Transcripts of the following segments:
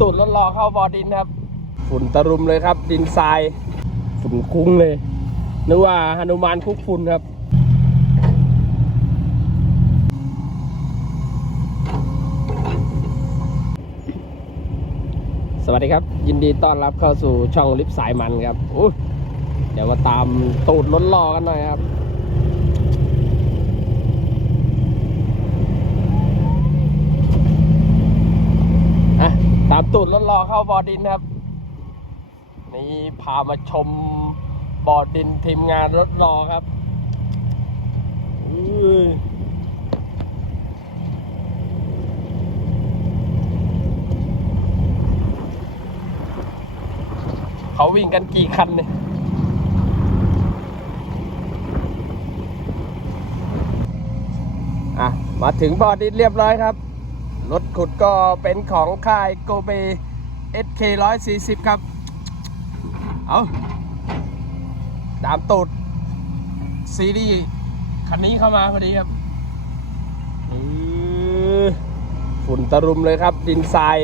ตูดรถรอเข้าบอดินครับ ฝุ่นตะรุมเลยครับ ดินทราย ฝุ่นคุ้งเลย นึกว่าหนุมานคุกฝุ่นครับสวัสดีครับ ยินดีต้อนรับเข้าสู่ช่องลิฟต์สายมันครับเดี๋ยวมาตามตูดรถรอกันหน่อยครับ อะ ตามตูดรถรอเข้าบอดินครับ นี่พามาชมบอดินทีมงานรถรอครับเขาวิ่งกันกี่คันเนี่ยอะ มาถึงบอดินเรียบร้อยครับ รถขุดก็เป็นของค่ายโกเบ SK 140 ครับ เอาตามตูดซีรีส์คันนี้เข้ามาพอดีครับฝุ่นตะรุมเลยครับ ดินทราย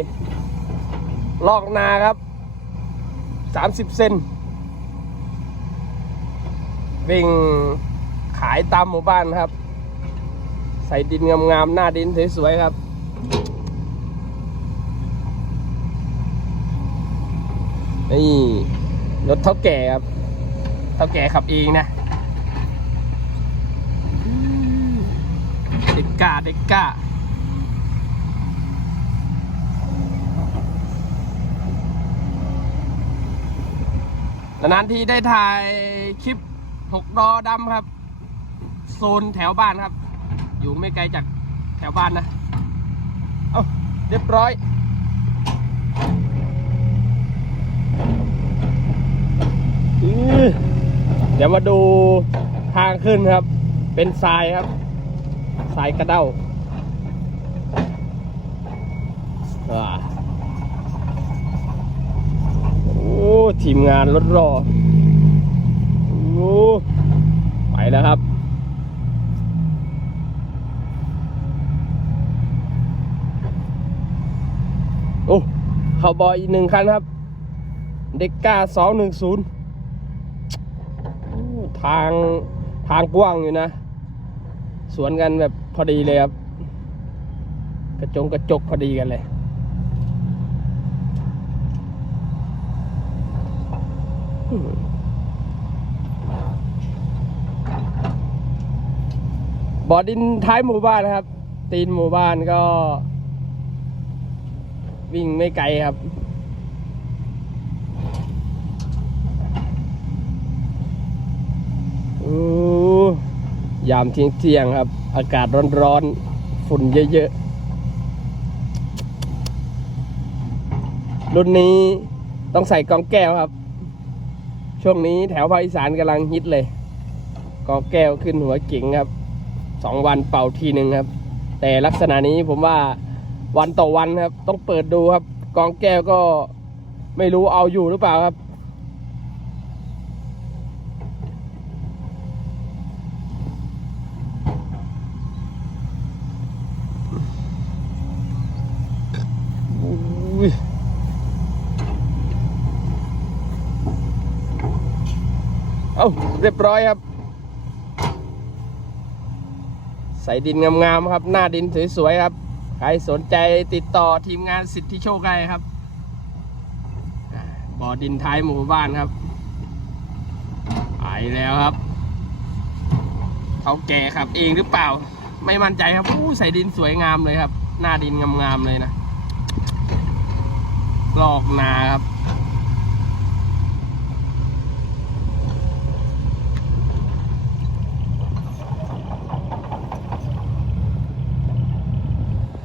ลอกนาครับ 30 เซนวิ่งขายตามหมู่บ้านครับ ใส่ดินงามๆ หน้าดินสวยๆครับ นี่ รถเท่าแก่ครับ เท่าแก่ขับเองนะเด็กกาเด็กก้านานทีได้ถ่ายคลิปหกดอดำครับ โซนแถวบ้านครับ อยู่ไม่ไกลจากแถวบ้านนะ เอาเรียบร้อย อื้อ เดี๋ยวมาดูทางขึ้นครับ เป็นทรายครับทรายกระเด้าอ่าโอ้ทีมงานรถรอโอ้ไปแล้วครับโอ้ขาบอยอีกหนึ่งคันครับ เด็กก้าสองหนึ่งศูนย์ ทางทางกว้างอยู่นะ สวนกันแบบพอดีเลยครับ กระจงกระจกพอดีกันเลย บ่อดินท้ายหมู่บ้านนะครับ ตีนหมู่บ้านก็ วิ่งไม่ไกลครับ อู้ ยามเที่ยงเที่ยงๆครับ อากาศร้อนๆ ฝุ่นเยอะๆ รุ่นนี้ต้องใส่กองแก้วครับ ช่วงนี้แถวภาคอีสานกำลังฮิตเลย กองแก้วขึ้นหัวเก๋งครับสองวันเป่าทีหนึ่งครับ แต่ลักษณะนี้ผมว่าวันต่อวันครับ ต้องเปิดดูครับ กองแก้วก็ไม่รู้เอาอยู่หรือเปล่าครับ อุ้ยเอาเรียบร้อยครับ ใส่ดินงามๆครับ หน้าดินสวยๆครับ ใครสนใจติดต่อทีมงานสิทธิโชคได้ครับบ่อดินท้ายหมู่บ้านครับไปแล้วครับเขาแก่ครับเองหรือเปล่า ไม่มั่นใจครับอู้ใส่ดินสวยงามเลยครับ หน้าดินงามๆเลยนะ ลอกนาครับ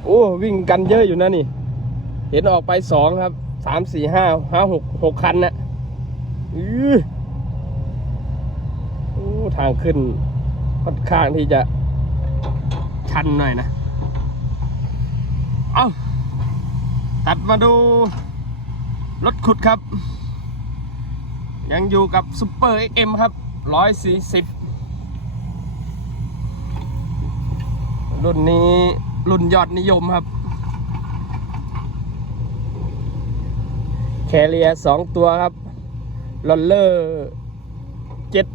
โอ้วิ่งกันเยอะอยู่นะนี่ เห็นออกไปสองครับสามสี่ห้าห้าหกหกคันนะอื้อโอ้ทางขึ้นค่อนข้างที่จะชันหน่อยนะ เอาตัดมาดู รถขุดครับ ยังอยู่กับซูเปอร์ XM ครับ 140 รุ่นนี้รุ่นยอดนิยมครับ แคเรียสองตัวครับลอนเลอร์เจ็ด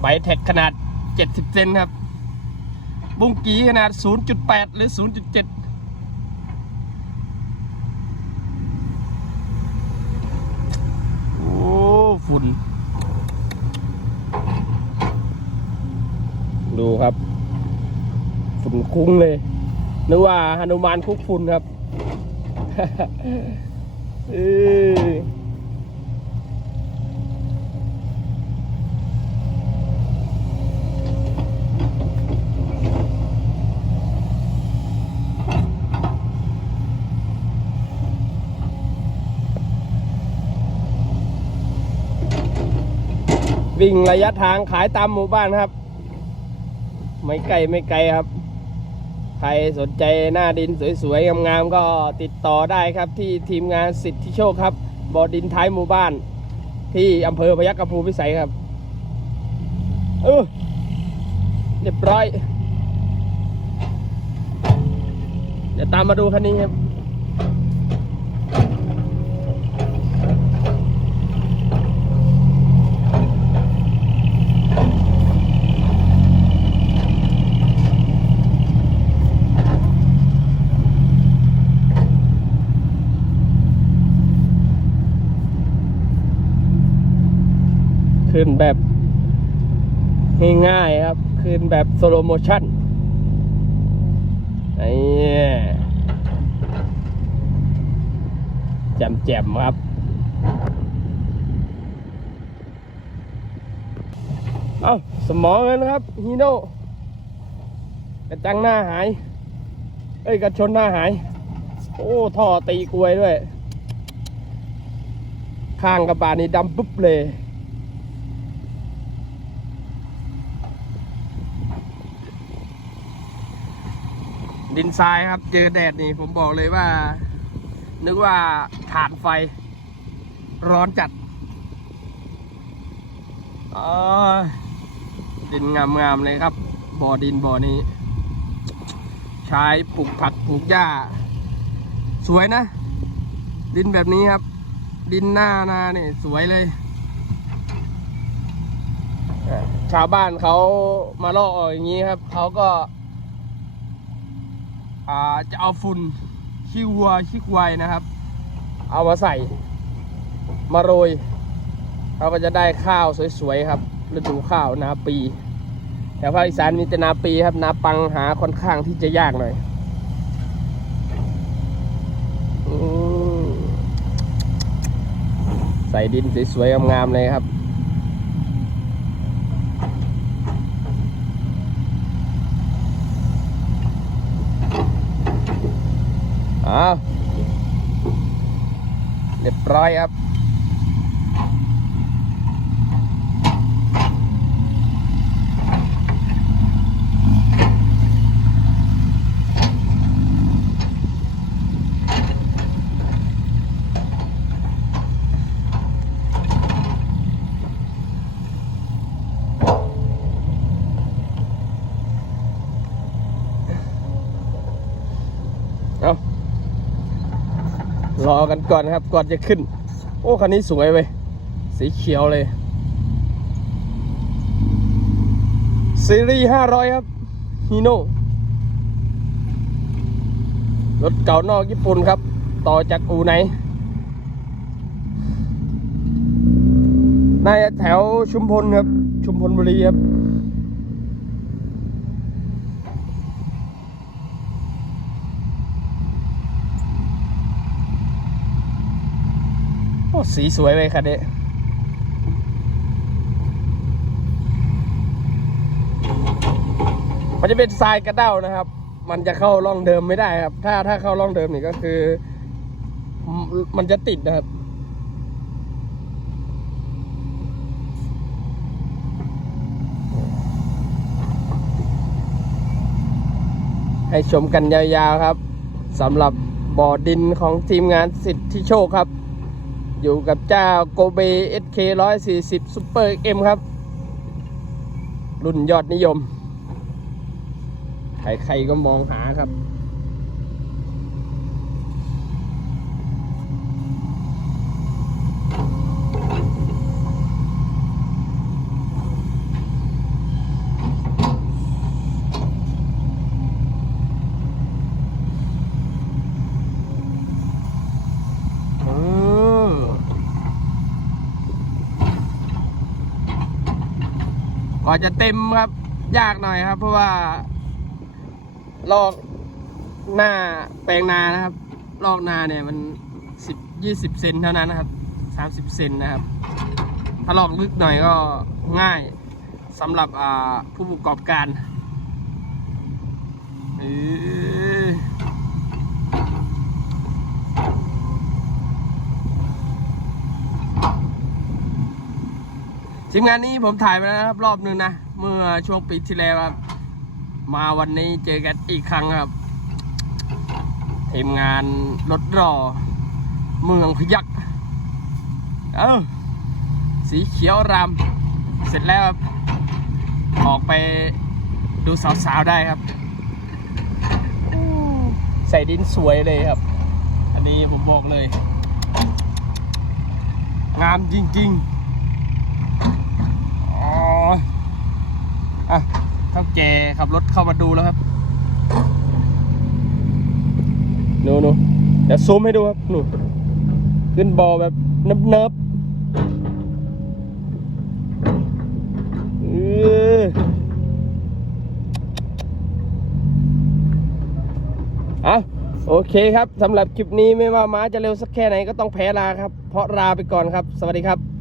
ใบแท็กขนาด 70 เซนครับ บุ้งกีขนาด 0.8 หรือ 0.7 โอ้ ฝุ่น ดูครับ ฝุ่นคุ้งเลยนึกว่าหนุมานคุกฝุ่นครับ เออวิ่ง ระยะทางขายตามหมู่บ้านครับ ไม่ไกลไม่ไกลครับ ใครสนใจหน้าดินสวยๆงามๆก็ติดต่อได้ครับ ที่ทีมงานสิทธิโชคครับบ่อดินท้ายหมู่บ้าน ที่อำเภอพยัคฆภูพิสัยครับเออเรียบร้อย เดี๋ยวตามมาดูคันนี้ครับ ขึ้นแบบ ง่ายๆครับขึ้นแบบสโลโมชั่นไอ้แจ่มๆครับเอาสมองกันนะครับฮีโน่กระจังหน้าหาย เอ้ยกระชนหน้าหาย โอ้ท่อตีกลวยด้วย ข้างกระบะนี่ดำปุ๊บเลย ดินทรายครับ เจอแดดนี่ผมบอกเลยว่า นึกว่าถ่านไฟ ร้อนจัดอ๋อดินงามๆเลยครับ บ่อดินบ่อนี้ ใช้ปลูกผักปลูกหญ้า สวยนะ ดินแบบนี้ครับ ดินหน้านาเนี่ยสวยเลย ชาวบ้านเขามาลอกออกอย่างนี้ครับเขาก็ จะเอาฝุ่นขี้วัวขี้ควายนะครับ เอามาใส่มาโรยเราก็จะได้ข้าวสวยๆครับฤดูข้าวนาปีแต่ภาคอีสานมีแต่นาปีครับนาปังหาค่อนข้างที่จะยากหน่อยใส่ดินสวยๆงามๆเลยครับ อ้าวเรียบร้อยครับ รอกันก่อนครับ ก่อนจะขึ้น โอ้คันนี้สวยเว้ยสีเขียวเลย ซีรีส์500ครับฮีโน่รถเก่านอกญี่ปุ่นครับ ต่อจากอูไหนน่าจะแถวชุมพลครับ ชุมพลบุรีครับ สีสวยเลยคันนี้มันจะเป็นทรายกระเด้านะครับ มันจะเข้าร่องเดิมไม่ได้ครับ ถ้าถ้าเข้าร่องเดิมนี่ก็คือมมันจะติดนะครับให้ชมกันยาวๆครับสำหรับบ่อดินของทีมงานสิทธิโชคครับ อยู่กับเจ้าโกเบ SK 140 Super M ครับ รุ่นยอดนิยม ใครๆก็มองหาครับ ว่าจะเต็มครับ ยากหน่อยครับ เพราะว่า ลอกหน้าแปลงนานะครับ ลอกนาเนี่ยมันสิบยี่สิบเซนเท่านั้นนะครับสามสิบเซนนะครับ ถ้าลอกลึกหน่อยก็ง่ายสำหรับผู้ประกอบการเออ ทีมงานนี้ผมถ่ายไปแล้วครับรอบนึงนะ เมื่อช่วงปีที่แล้วครับ มาวันนี้เจอกันอีกครั้งครับ ทีมงานรถรอ เมืองพยักเอ้าสีเขียวรำเสร็จแล้วออกไปดูสาวๆได้ครับ ใส่ดินสวยเลยครับ อันนี้ผมบอกเลย งามจริง ๆอ๋อ อะเท่าแกขับรถเข้ามาดูแล้วครับหนูหนูเดี๋ยวซูมให้ดูครับนูขึ้นบอแบบเนิบเนิบออเอาโอเคครับสำหรับคลิปนี้ไม่ว่าม้าจะเร็วสักแค่ไหนก็ต้องแพ้ลาครับ เพราะลาไปก่อนครับ สวัสดีครับ